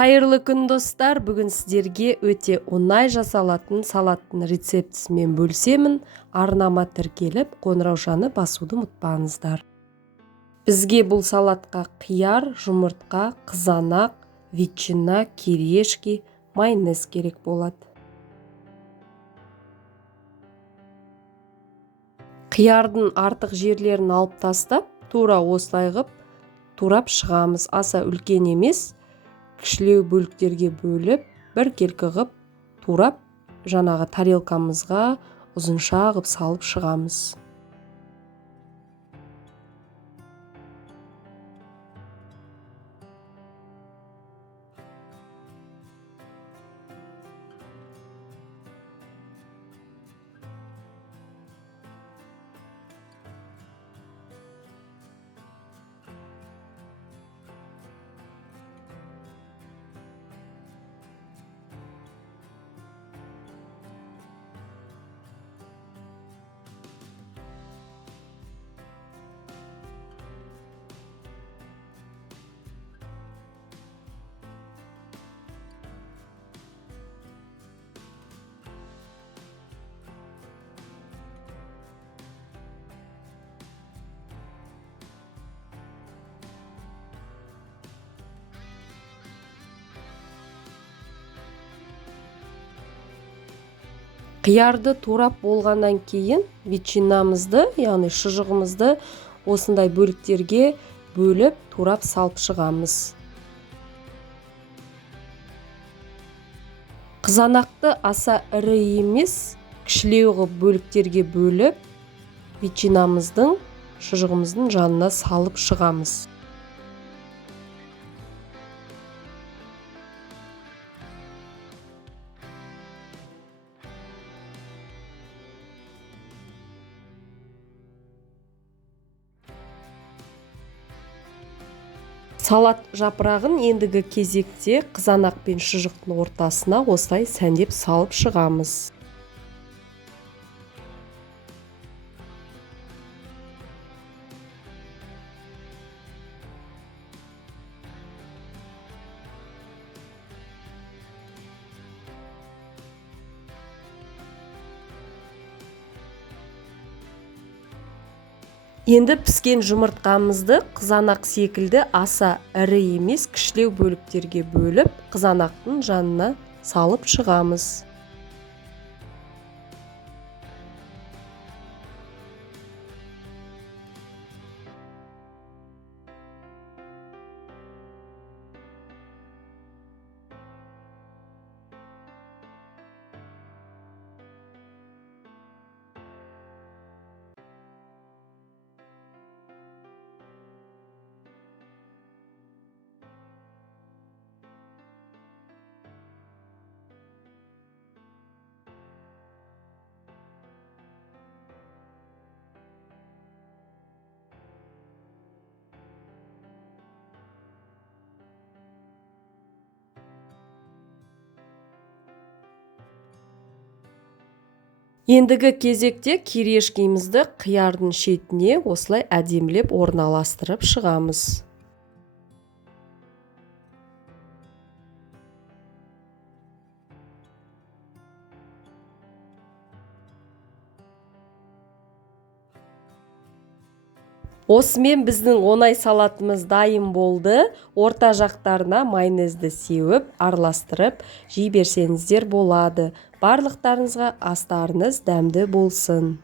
Қайырлы күн достар, бүгін сіздерге өте оңай жасалатын салаттың рецептісімен бөлсемін. Арнама тіркеліп, қоңыраушаны басуды ұмытпаңыздар. Бізге бұл салатқа қияр, жұмыртқа, қызанақ, ветчина, кириешки, майонез керек болады. Қиярдың артық жерлерін алып тастап, тура осылай ғып турап шығамыз. Аса үлкен емес, кішілеу бөліктерге бөліп, бір келкі ғып турап, жаңағы тарелкамызға ұзынша ғып салып шығамыз. Қиярды турап болғаннан кейін ветчинамызды, яғни шұжығымызды осындай бөліктерге бөліп турап салып шығамыз. Қызанақты аса ірі емес, кішілеу ғып бөліктерге бөліп, ветчинамыздың, шұжығымыздың жанына салып шығамыз. Салат жапырағын ендігі кезекте қызанақ пен шұжықтың ортасына осылай сәндеп салып шығамыз. Енді піскен жұмыртқамызды қызанақ секілді аса ірі емес, кішілеу бөліктерге бөліп, қызанақтың жанына салып шығамыз. Ендігі кезекте кириешкемізді қиярдың шетіне осылай әдемілеп орналастырып шығамыз. Осымен біздің оңай салатымыз дайын болды. Орта жақтарына майонезді сеуіп, араластырып жей берсеңіздер болады. Барлықтарыңызға астарыңыз дәмді болсын.